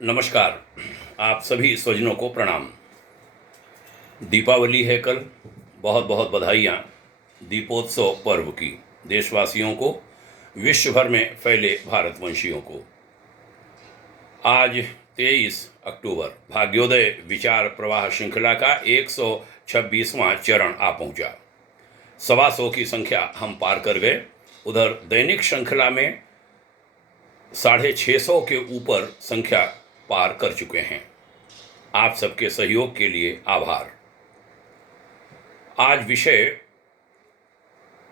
नमस्कार। आप सभी स्वजनों को प्रणाम। दीपावली है कल। बहुत बहुत बधाइयाँ दीपोत्सव पर्व की देशवासियों को, विश्व भर में फैले भारतवंशियों को। आज 23 अक्टूबर भाग्योदय विचार प्रवाह श्रृंखला का 126वां चरण आ पहुंचा। 125 की संख्या हम पार कर गए। उधर दैनिक श्रृंखला में 650 के ऊपर संख्या पार कर चुके हैं। आप सबके सहयोग के लिए आभार। आज विषय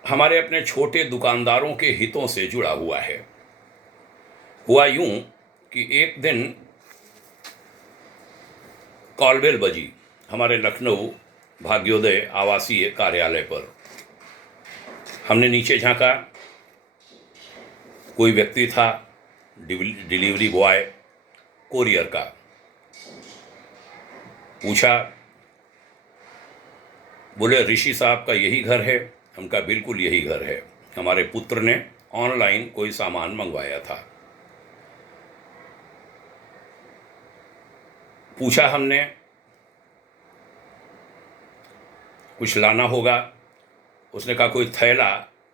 हमारे अपने छोटे दुकानदारों के हितों से जुड़ा हुआ है। हुआ यूं कि एक दिन कॉलबेल बजी हमारे लखनऊ भाग्योदय आवासीय कार्यालय पर। हमने नीचे झांका। कोई व्यक्ति था, डिलीवरी बॉय, कोरियर का। पूछा, बोले ऋषि साहब का यही घर है? हम कहा बिल्कुल यही घर है। हमारे पुत्र ने ऑनलाइन कोई सामान मंगवाया था। पूछा हमने, कुछ लाना होगा? उसने कहा कोई थैला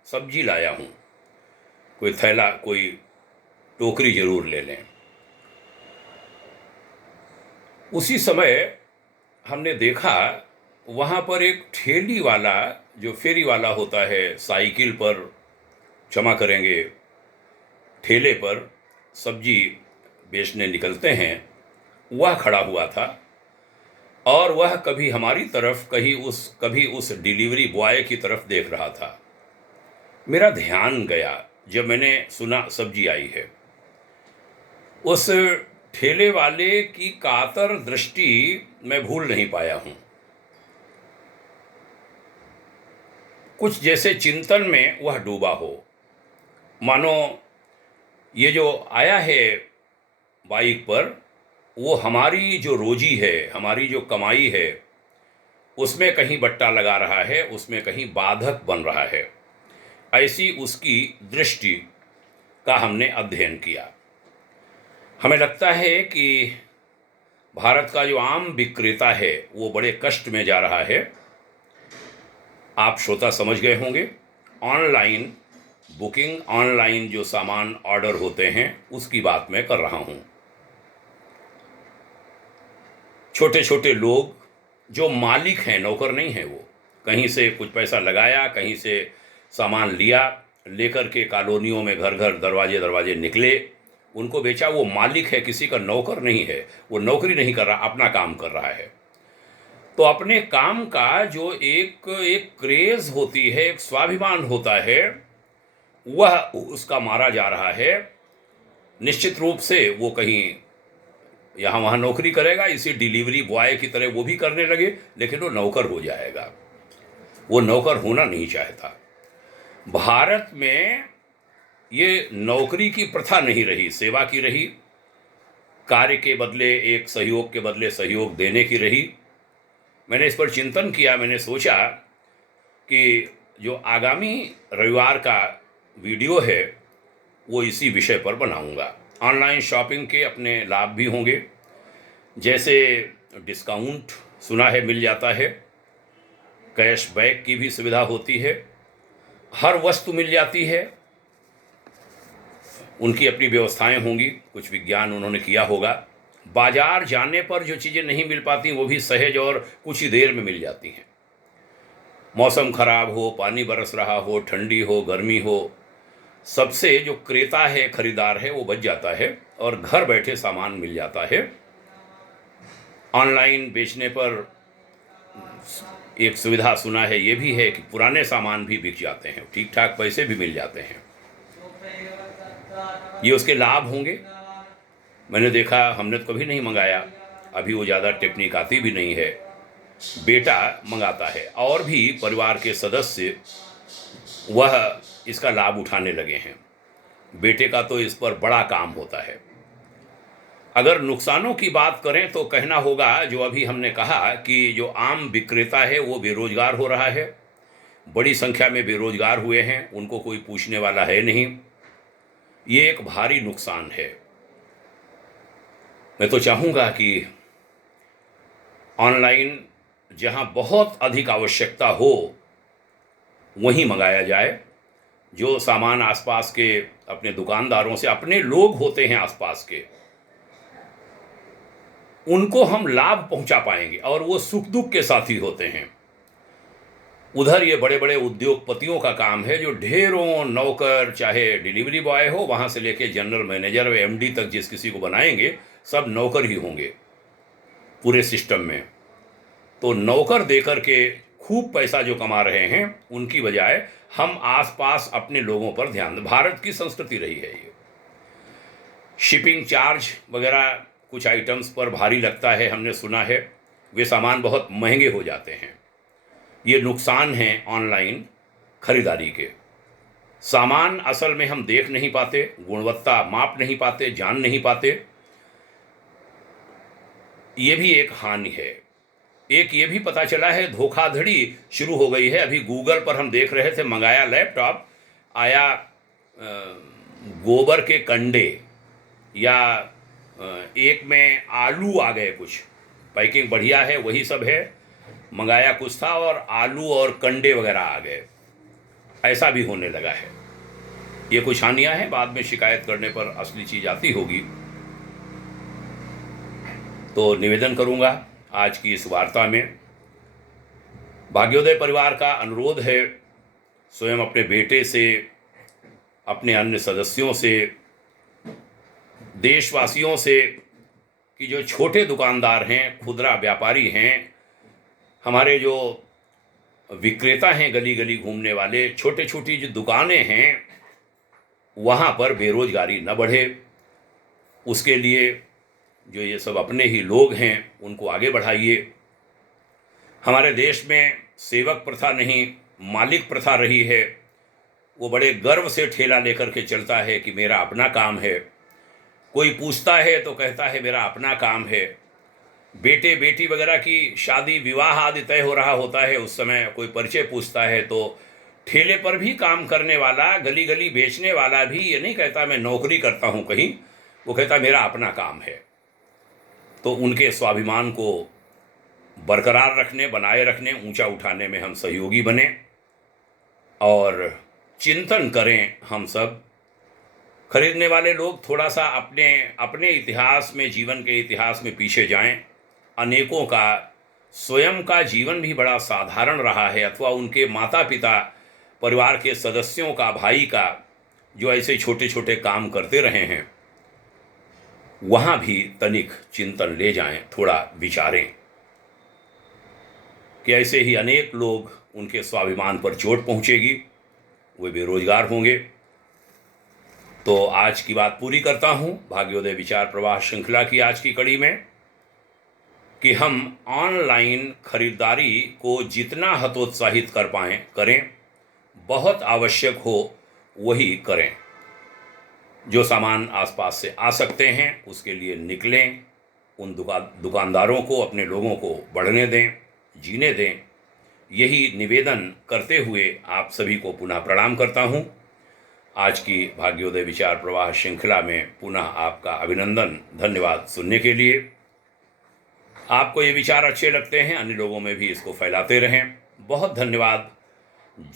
सब्जी लाया हूँ, कोई थैला, कोई टोकरी जरूर ले लें। उसी समय हमने देखा वहाँ पर एक ठेली वाला, जो फेरी वाला होता है, साइकिल पर, क्षमा करेंगे, ठेले पर सब्जी बेचने निकलते हैं, वह खड़ा हुआ था। और वह कभी हमारी तरफ कभी उस डिलीवरी बॉय की तरफ देख रहा था। मेरा ध्यान गया जब मैंने सुना सब्जी आई है। उस ठेले वाले की कातर दृष्टि मैं भूल नहीं पाया हूं। कुछ जैसे चिंतन में वह डूबा हो, मानो ये जो आया है बाइक पर, वो हमारी जो रोजी है, हमारी जो कमाई है, उसमें कहीं बट्टा लगा रहा है, उसमें कहीं बाधक बन रहा है। ऐसी उसकी दृष्टि का हमने अध्ययन किया। हमें लगता है कि भारत का जो आम विक्रेता है वो बड़े कष्ट में जा रहा है। आप श्रोता समझ गए होंगे, ऑनलाइन बुकिंग, ऑनलाइन जो सामान ऑर्डर होते हैं उसकी बात मैं कर रहा हूं। छोटे छोटे लोग जो मालिक हैं, नौकर नहीं है, वो कहीं से कुछ पैसा लगाया, कहीं से सामान लिया, लेकर के कॉलोनियों में घर घर दरवाजे दरवाजे निकले, उनको बेचा। वो मालिक है, किसी का नौकर नहीं है। वो नौकरी नहीं कर रहा, अपना काम कर रहा है। तो अपने काम का जो एक एक क्रेज होती है, एक स्वाभिमान होता है, वह उसका मारा जा रहा है। निश्चित रूप से वो कहीं यहाँ वहाँ नौकरी करेगा, इसी डिलीवरी बॉय की तरह वो भी करने लगे, लेकिन वो नौकर हो जाएगा। वो नौकर होना नहीं चाहता। भारत में ये नौकरी की प्रथा नहीं रही, सेवा की रही, कार्य के बदले एक सहयोग के बदले सहयोग देने की रही। मैंने इस पर चिंतन किया। मैंने सोचा कि जो आगामी रविवार का वीडियो है वो इसी विषय पर बनाऊंगा। ऑनलाइन शॉपिंग के अपने लाभ भी होंगे, जैसे डिस्काउंट सुना है मिल जाता है, कैशबैक की भी सुविधा होती है, हर वस्तु मिल जाती है। उनकी अपनी व्यवस्थाएं होंगी, कुछ विज्ञान उन्होंने किया होगा। बाजार जाने पर जो चीज़ें नहीं मिल पाती वो भी सहज और कुछ ही देर में मिल जाती हैं। मौसम खराब हो, पानी बरस रहा हो, ठंडी हो, गर्मी हो, सबसे जो क्रेता है, खरीदार है, वो बच जाता है और घर बैठे सामान मिल जाता है। ऑनलाइन बेचने पर एक सुविधा सुना है ये भी है कि पुराने सामान भी बिक जाते हैं, ठीक ठाक पैसे भी मिल जाते हैं। ये उसके लाभ होंगे। मैंने देखा, हमने तो कभी नहीं मंगाया, अभी वो ज़्यादा टेक्निक आती भी नहीं है, बेटा मंगाता है और भी परिवार के सदस्य वह इसका लाभ उठाने लगे हैं। बेटे का तो इस पर बड़ा काम होता है। अगर नुकसानों की बात करें तो कहना होगा, जो अभी हमने कहा कि जो आम विक्रेता है वो बेरोजगार हो रहा है। बड़ी संख्या में बेरोजगार हुए हैं, उनको कोई पूछने वाला है नहीं। ये एक भारी नुकसान है। मैं तो चाहूँगा कि ऑनलाइन जहाँ बहुत अधिक आवश्यकता हो वहीं मंगाया जाए। जो सामान आसपास के अपने दुकानदारों से, अपने लोग होते हैं आसपास के, उनको हम लाभ पहुंचा पाएंगे और वो सुख दुख के साथी होते हैं। उधर ये बड़े बड़े उद्योगपतियों का काम है जो ढेरों नौकर, चाहे डिलीवरी बॉय हो वहाँ से लेके जनरल मैनेजर व एमडी तक जिस किसी को बनाएंगे सब नौकर ही होंगे पूरे सिस्टम में। तो नौकर देकर के खूब पैसा जो कमा रहे हैं उनकी बजाय हम आसपास अपने लोगों पर ध्यान दें। भारत की संस्कृति रही है ये। शिपिंग चार्ज वगैरह कुछ आइटम्स पर भारी लगता है, हमने सुना है, वे सामान बहुत महंगे हो जाते हैं। ये नुकसान हैं ऑनलाइन खरीदारी के। सामान असल में हम देख नहीं पाते, गुणवत्ता माप नहीं पाते, जान नहीं पाते, ये भी एक हानि है। एक ये भी पता चला है धोखाधड़ी शुरू हो गई है। अभी गूगल पर हम देख रहे थे, मंगाया लैपटॉप, आया गोबर के कंडे या एक में आलू आ गए। कुछ पैकिंग बढ़िया है, वही सब है, मंगाया कुछ था और आलू और कंडे वगैरह आ गए। ऐसा भी होने लगा है। ये कुछ हानियां हैं, बाद में शिकायत करने पर असली चीज़ आती होगी। तो निवेदन करूंगा आज की इस वार्ता में, भाग्योदय परिवार का अनुरोध है, स्वयं अपने बेटे से, अपने अन्य सदस्यों से, देशवासियों से कि जो छोटे दुकानदार हैं, खुदरा व्यापारी हैं, हमारे जो विक्रेता हैं, गली गली घूमने वाले, छोटे छोटी जो दुकानें हैं, वहाँ पर बेरोजगारी न बढ़े। उसके लिए जो ये सब अपने ही लोग हैं उनको आगे बढ़ाइए। हमारे देश में सेवक प्रथा नहीं, मालिक प्रथा रही है। वो बड़े गर्व से ठेला लेकर के चलता है कि मेरा अपना काम है। कोई पूछता है तो कहता है मेरा अपना काम है। बेटे बेटी वगैरह की शादी विवाह आदि तय हो रहा होता है, उस समय कोई परिचय पूछता है तो ठेले पर भी काम करने वाला, गली गली बेचने वाला भी ये नहीं कहता मैं नौकरी करता हूँ कहीं, वो कहता मेरा अपना काम है। तो उनके स्वाभिमान को बरकरार रखने, बनाए रखने, ऊंचा उठाने में हम सहयोगी बने और चिंतन करें। हम सब खरीदने वाले लोग थोड़ा सा अपने अपने इतिहास में, जीवन के इतिहास में पीछे जाएं। अनेकों का स्वयं का जीवन भी बड़ा साधारण रहा है, अथवा उनके माता पिता, परिवार के सदस्यों का, भाई का, जो ऐसे छोटे छोटे काम करते रहे हैं, वहाँ भी तनिक चिंतन ले जाएं, थोड़ा विचारें कि ऐसे ही अनेक लोग, उनके स्वाभिमान पर चोट पहुँचेगी, वे बेरोजगार होंगे। तो आज की बात पूरी करता हूँ भाग्योदय विचार प्रवाह श्रृंखला की आज की कड़ी में, कि हम ऑनलाइन खरीदारी को जितना हतोत्साहित कर पाएँ करें, बहुत आवश्यक हो वही करें। जो सामान आसपास से आ सकते हैं उसके लिए निकलें, उन दुकानदारों को, अपने लोगों को बढ़ने दें, जीने दें। यही निवेदन करते हुए आप सभी को पुनः प्रणाम करता हूँ। आज की भाग्योदय विचार प्रवाह श्रृंखला में पुनः आपका अभिनंदन, धन्यवाद सुनने के लिए। आपको ये विचार अच्छे लगते हैं, अन्य लोगों में भी इसको फैलाते रहें। बहुत धन्यवाद।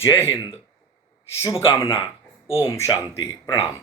जय हिंद, शुभकामना, ओम शांति, प्रणाम।